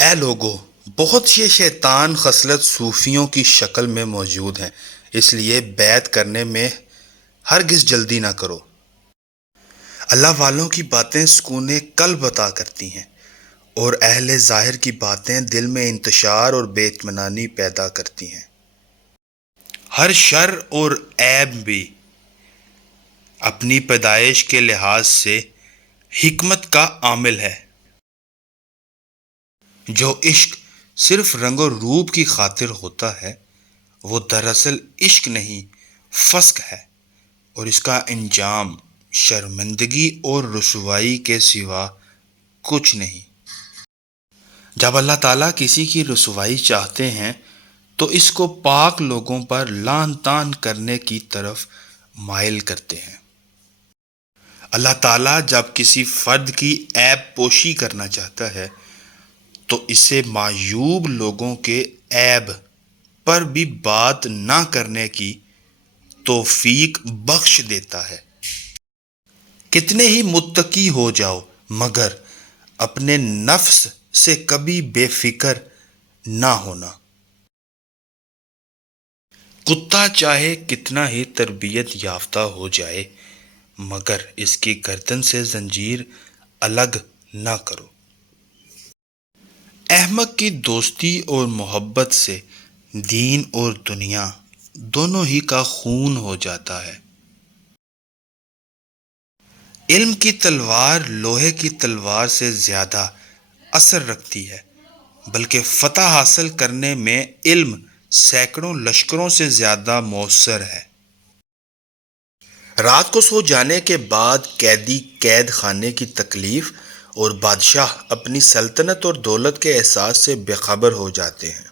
اے لوگو، بہت سے شیطان خصلت صوفیوں کی شکل میں موجود ہیں، اس لیے بیعت کرنے میں ہرگز جلدی نہ کرو۔ اللہ والوں کی باتیں سکون قلب عطا کرتی ہیں، اور اہل ظاہر کی باتیں دل میں انتشار اور بے اطمینانی پیدا کرتی ہیں۔ ہر شر اور عیب بھی اپنی پیدائش کے لحاظ سے حکمت کا عامل ہے۔ جو عشق صرف رنگ و روپ کی خاطر ہوتا ہے وہ دراصل عشق نہیں، فسق ہے، اور اس کا انجام شرمندگی اور رسوائی کے سوا کچھ نہیں۔ جب اللہ تعالیٰ کسی کی رسوائی چاہتے ہیں تو اس کو پاک لوگوں پر لعن طعن کرنے کی طرف مائل کرتے ہیں۔ اللہ تعالیٰ جب کسی فرد کی عیب پوشی کرنا چاہتا ہے تو اسے معیوب لوگوں کے عیب پر بھی بات نہ کرنے کی توفیق بخش دیتا ہے۔ کتنے ہی متقی ہو جاؤ مگر اپنے نفس سے کبھی بے فکر نہ ہونا۔ کتا چاہے کتنا ہی تربیت یافتہ ہو جائے مگر اس کی گردن سے زنجیر الگ نہ کرو۔ احمق کی دوستی اور محبت سے دین اور دنیا دونوں ہی کا خون ہو جاتا ہے۔ علم کی تلوار لوہے کی تلوار سے زیادہ اثر رکھتی ہے، بلکہ فتح حاصل کرنے میں علم سینکڑوں لشکروں سے زیادہ مؤثر ہے۔ رات کو سو جانے کے بعد قیدی قید خانے کی تکلیف اور بادشاہ اپنی سلطنت اور دولت کے احساس سے بے خبر ہو جاتے ہیں۔